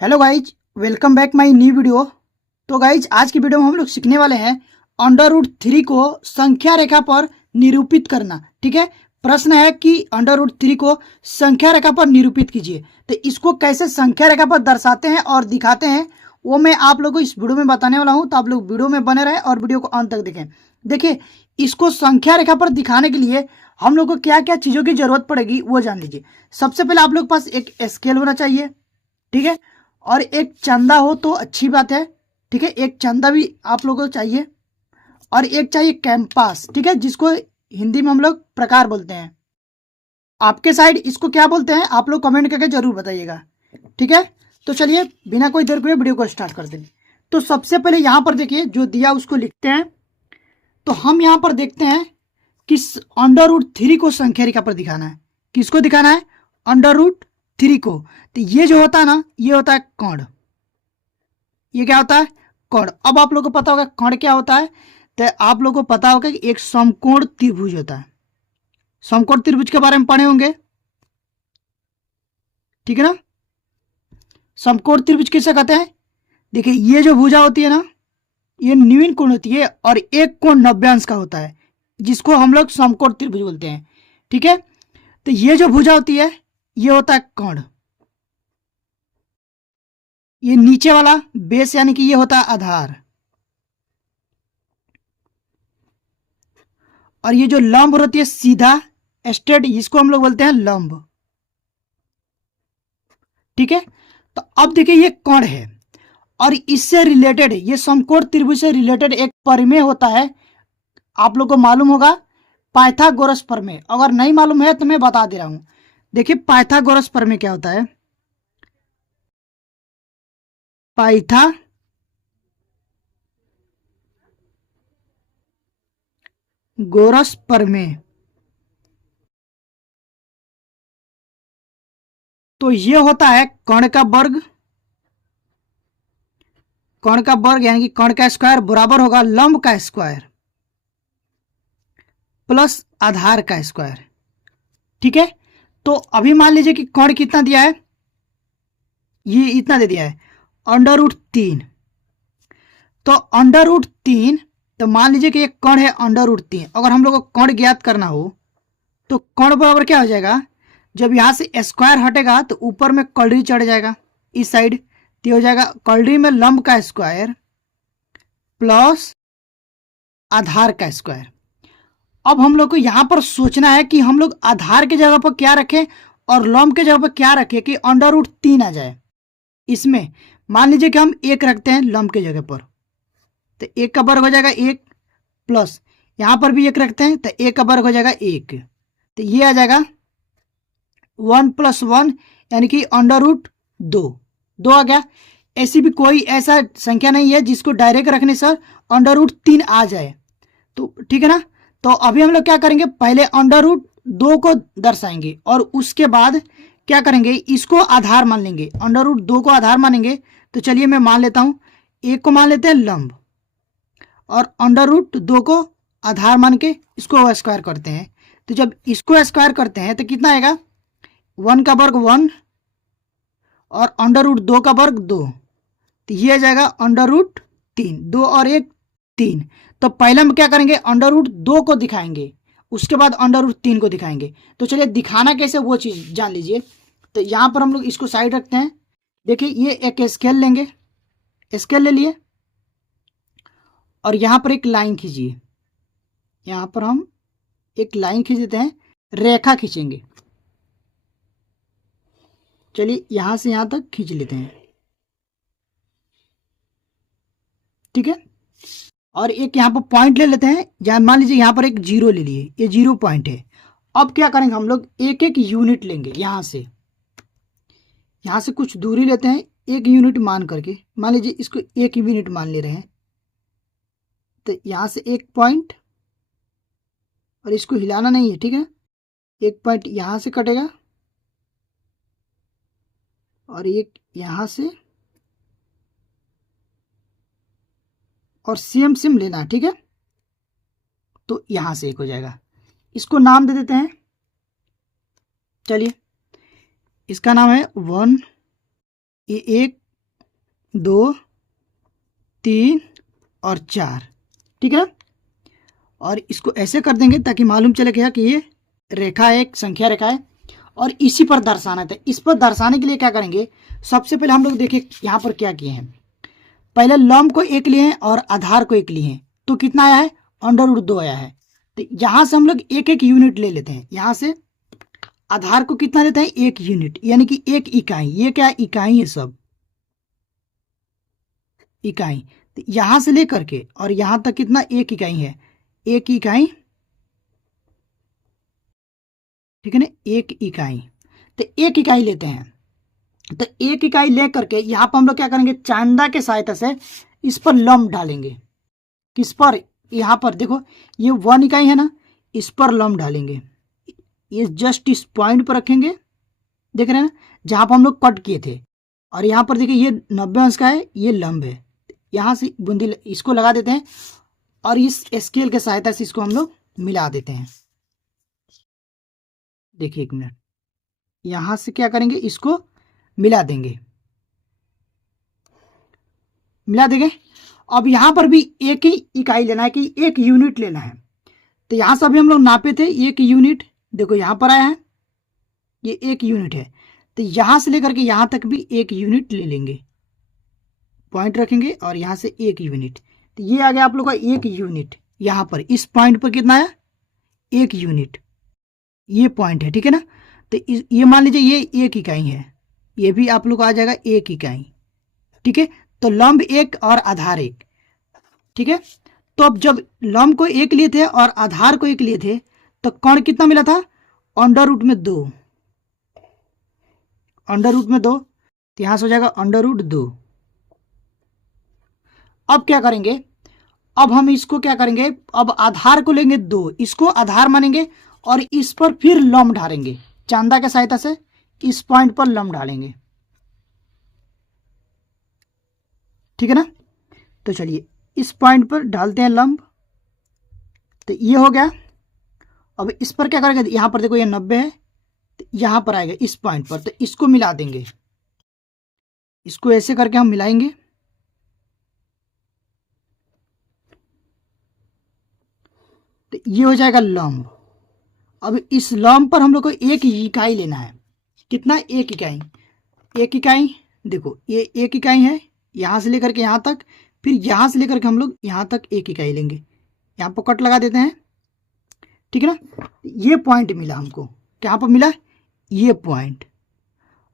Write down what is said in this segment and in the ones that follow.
Hello guys, welcome back my new video. तो guys आज की वीडियो में हम लोग सीखने वाले हैं अंडर रूट 3 को संख्या रेखा पर निरूपित करना। ठीक है, प्रश्न है कि अंडर रूट 3 को संख्या रेखा पर निरूपित कीजिए। तो इसको कैसे संख्या रेखा पर दर्शाते हैं और दिखाते हैं वो मैं आप लोगों को इस वीडियो में बताने वाला हूं। तो आप लोग वीडियो में बने रहे और वीडियो को अंत तक देखें। देखिए, इसको संख्या रेखा पर दिखाने के लिए हम लोग को क्या क्या चीज़ों की जरूरत पड़ेगी वो जान लीजिए। सबसे पहले आप लोग के पास एक स्केल होना चाहिए, ठीक है, और एक चंदा हो तो अच्छी बात है। ठीक है, एक चंदा भी आप लोगों को चाहिए और एक चाहिए कैंपास। ठीक है, जिसको हिंदी में हम लोग प्रकार बोलते हैं। आपके साइड इसको क्या बोलते हैं आप लोग कमेंट करके जरूर बताइएगा। ठीक है, तो चलिए बिना कोई देर के वीडियो को स्टार्ट कर देंगे। तो सबसे पहले यहाँ पर देखिए जो दिया उसको लिखते हैं। तो हम यहाँ पर देखते हैं कि अंडर रूट 3 को संख्या रेखा पर दिखाना है। किसको दिखाना है? अंडर रूट 3 को। तो ये जो होता है ना, ये होता है कर्ण। ये क्या होता है? कर्ण। अब आप लोगों को पता होगा कर्ण क्या होता है। तो आप लोगों को पता होगा कि एक समकोण त्रिभुज होता है। समकोण त्रिभुज के बारे में पढ़े होंगे, ठीक है ना। समकोण त्रिभुज किसे कहते हैं? देखिए, ये जो भुजा होती है ना, ये न्यून कोण होती है और एक कोण 90 अंश का होता है, जिसको हम लोग समकोण त्रिभुज बोलते हैं। ठीक है, तो ये जो भुजा होती है ये होता है कर्ण। ये नीचे वाला बेस यानी कि ये होता है आधार। और ये जो लंब होती है सीधा स्ट्रेट, इसको हम लोग बोलते हैं लंब। ठीक है, तो अब देखिए ये कर्ण है और इससे रिलेटेड, ये समकोण त्रिभुज से रिलेटेड एक प्रमेय होता है। आप लोग को मालूम होगा पाइथागोरस प्रमेय। अगर नहीं मालूम है तो मैं बता दे रहा हूं। देखिए पाइथागोरस प्रमेय क्या होता है। पाइथागोरस प्रमेय, तो ये होता है कर्ण का वर्ग। कर्ण का वर्ग यानी कि कर्ण का स्क्वायर बराबर होगा लंब का स्क्वायर प्लस आधार का स्क्वायर। ठीक है, तो अभी मान लीजिए कि कर्ण कितना दिया है, ये इतना दे दिया है अंडर रूट 3। तो अंडर रूट 3, तो मान लीजिए कि ये कर्ण है अंडर रूट 3। अगर हम लोग को कर्ण ज्ञात करना हो तो कर्ण बराबर क्या हो जाएगा, जब यहां से स्क्वायर हटेगा तो ऊपर में कलरी चढ़ जाएगा इस साइड, तो हो जाएगा कलरी में लंब का स्क्वायर प्लस आधार का स्क्वायर। अब हम लोग को यहां पर सोचना है कि हम लोग आधार की जगह पर क्या रखें और लंब की जगह पर क्या रखें कि अंडर रूट 3 आ जाए। इसमें मान लीजिए कि हम एक रखते हैं लंब की जगह पर, तो एक का वर्ग हो जाएगा एक, प्लस यहां पर भी एक रखते हैं तो एक का वर्ग हो जाएगा एक, तो ये आ जाएगा 1+1 यानी कि अंडर रूट 2। 2 आ गया। ऐसी भी कोई ऐसा संख्या नहीं है जिसको डायरेक्ट रखने से अंडर रूट 3 आ जाए। तो ठीक है ना। तो अभी हम लोग क्या करेंगे, पहले अंडर रूट 2 को दर्शाएंगे और उसके बाद क्या करेंगे, इसको आधार मान लेंगे। अंडर रूट 2 को आधार मानेंगे। तो चलिए मैं मान लेता हूं, एक को मान लेते हैं लंब और अंडर रूट 2 को आधार मान के इसको स्क्वायर करते हैं। तो जब इसको स्क्वायर करते हैं तो कितना आएगा, 1 का वर्ग 1 और अंडर रूट 2 का वर्ग 2, तो ये आ जाएगा अंडर रूट 3। 2 और 1 3। तो पहले हम क्या करेंगे, अंडर रूट 2 को दिखाएंगे, उसके बाद अंडर रूट 3 को दिखाएंगे। तो चलिए दिखाना कैसे वो चीज़ जान लीजिए। तो यहाँ पर हम लोग इसको साइड रखते हैं। देखिए ये एक स्केल लेंगे, स्केल ले लिए और यहाँ पर एक लाइन खींचिए। यहाँ पर हम एक लाइन खींच देते हैं, रेखा खींचेंगे। चलिए यहाँ से यहाँ तक खींच लेते हैं, ठीक है। और एक यहाँ पर पॉइंट ले लेते हैं, जहाँ मान लीजिए यहाँ पर एक जीरो ले लिए, ये 0 पॉइंट है। अब क्या करेंगे, हम लोग एक एक यूनिट लेंगे। यहाँ से कुछ दूरी लेते हैं, एक यूनिट मान करके, मान लीजिए इसको 1 यूनिट मान ले रहे हैं। तो यहाँ से एक पॉइंट, और इसको हिलाना नहीं है, ठीक है। एक पॉइंट यहाँ से कटेगा और एक यहाँ से, और सेम सेम लेना है, ठीक है। तो यहाँ से एक हो जाएगा, इसको नाम दे देते हैं। चलिए इसका नाम है 1, ये 1 2 3 और 4, ठीक है। और इसको ऐसे कर देंगे ताकि मालूम चले कि ये रेखा है, एक संख्या रेखा है और इसी पर दर्शाना था। इस पर दर्शाने के लिए क्या करेंगे, सबसे पहले हम लोग देखिए यहाँ पर क्या किए हैं। पहले लंब को 1 लिए हैं और आधार को 1 लिए हैं, तो कितना आया है, √2 आया है। तो यहाँ से हम लोग एक एक यूनिट ले लेते हैं। यहाँ से आधार को कितना लेते हैं, 1 यूनिट, यानी कि 1 इकाई। ये क्या इकाई है, सब इकाई। तो यहाँ से लेकर के और यहाँ तक कितना, 1 इकाई है, 1 इकाई, ठीक है ना, 1 इकाई। तो 1 इकाई लेते हैं। तो 1 इकाई ले करके यहाँ पर हम लोग क्या करेंगे, चांदा के सहायता से इस पर लंब डालेंगे। किस पर, यहाँ पर देखो ये 1 इकाई है ना, इस पर लंब डालेंगे। ये जस्ट इस पॉइंट पर रखेंगे, देख रहे हैं ना, जहाँ पर हम लोग कट किए थे। और यहाँ पर देखिए ये 90 अंश का है, ये लंब है। यहाँ से बूंदी इसको लगा देते हैं और इस स्केल के सहायता से इसको हम लोग मिला देते हैं। देखिए 1 मिनट, यहाँ से क्या करेंगे, इसको मिला देंगे, मिला देंगे। अब यहाँ पर भी 1 ही इकाई लेना है, कि 1 यूनिट लेना है। तो यहाँ से अभी हम लोग नापे थे 1 यूनिट, देखो यहाँ पर आया है, ये 1 यूनिट है। तो यहाँ से लेकर के यहाँ तक भी 1 यूनिट ले लेंगे, पॉइंट रखेंगे और यहाँ से 1 यूनिट। तो ये आ गया आप लोग का 1 यूनिट। यहाँ पर इस पॉइंट पर कितना है, 1 यूनिट, ये पॉइंट है, ठीक है ना। तो ये मान लीजिए ये 1 इकाई है, ये भी आप लोग को आ जाएगा 1 इकाई, ठीक है। तो लंब 1 और आधार 1, ठीक है। तो अब जब लंब को 1 लिए थे और आधार को 1 लिए थे, तो कोण कितना मिला था, √2, √2। तो यहां से हो जाएगा √2। अब क्या करेंगे, अब हम इसको क्या करेंगे, अब आधार को लेंगे 2, इसको आधार मानेंगे और इस पर फिर लंब ढालेंगे, चांदा के सहायता से इस पॉइंट पर लंब डालेंगे, ठीक है ना। तो चलिए इस पॉइंट पर डालते हैं लंब। तो ये हो गया। अब इस पर क्या करेंगे, यहां पर देखो ये 90 है, तो यहां पर आएगा इस पॉइंट पर, तो इसको मिला देंगे। इसको ऐसे करके हम मिलाएंगे, तो ये हो जाएगा लंब। अब इस लंब पर हम लोग को 1 इकाई लेना है, कितना, 1 इकाई। 1 इकाई देखो ये 1 इकाई है, यहां से लेकर के यहां तक, फिर यहां से लेकर के हम लोग यहां तक 1 इकाई लेंगे। यहां पर कट लगा देते हैं, ठीक है ना। ये पॉइंट मिला हमको, क्या पर मिला, ये पॉइंट।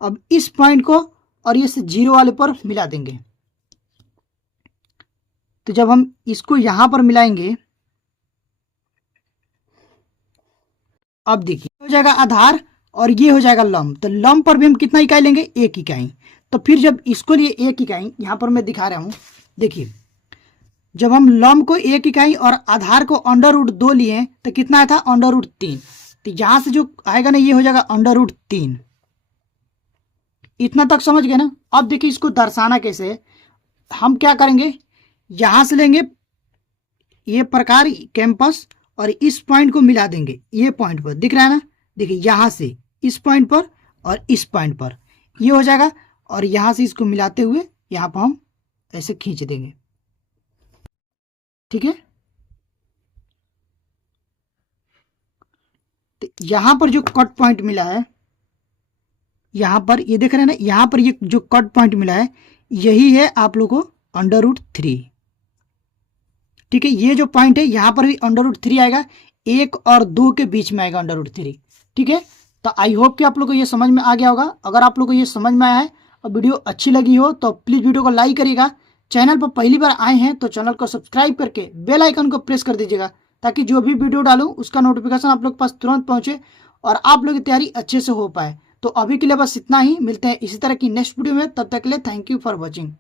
अब इस पॉइंट को और ये से 0 वाले पर मिला देंगे। तो जब हम इसको यहां पर मिलाएंगे, अब देखिए हो जाएगा आधार और ये हो जाएगा लंब। तो लंब पर भी हम कितना इकाई लेंगे, 1 इकाई। तो फिर जब इसको लिए 1 इकाई, यहां पर मैं दिखा रहा हूं, देखिए जब हम लंब को 1 इकाई और आधार को √2 लिए तो कितना आया था, √3। तो यहां से जो आएगा ना, ये हो जाएगा √3। इतना तक समझ गए ना। अब देखिए इसको दर्शाना कैसे है, हम क्या करेंगे, यहां से लेंगे ये प्रकार कैंपस और इस पॉइंट को मिला देंगे, ये पॉइंट पर दिख रहा है ना, देखिए यहां से इस पॉइंट पर और इस पॉइंट पर ये हो जाएगा, और यहां से इसको मिलाते हुए यहां पर हम ऐसे खींच देंगे, ठीक है। तो यहां पर जो कट पॉइंट मिला है, यहां पर ये देख रहे हैं ना, यहां पर ये जो कट पॉइंट मिला है, यही है आप लोगों को √3, ठीक है। ये जो पॉइंट है यहां पर भी √3 आएगा, 1 और 2 के बीच में आएगा √3, ठीक है। तो आई होप कि आप लोग को ये समझ में आ गया होगा। अगर आप लोग को ये समझ में आया है और वीडियो अच्छी लगी हो तो प्लीज़ वीडियो को लाइक करिएगा। चैनल पर पहली बार आए हैं तो चैनल को सब्सक्राइब करके बेल आइकन को प्रेस कर दीजिएगा, ताकि जो भी वीडियो डालूं उसका नोटिफिकेशन आप लोग के पास तुरंत पहुंचे और आप लोग की तैयारी अच्छे से हो पाए। तो अभी के लिए बस इतना ही, मिलते हैं इसी तरह की नेक्स्ट वीडियो में, तब तक के लिए थैंक यू फॉर वॉचिंग।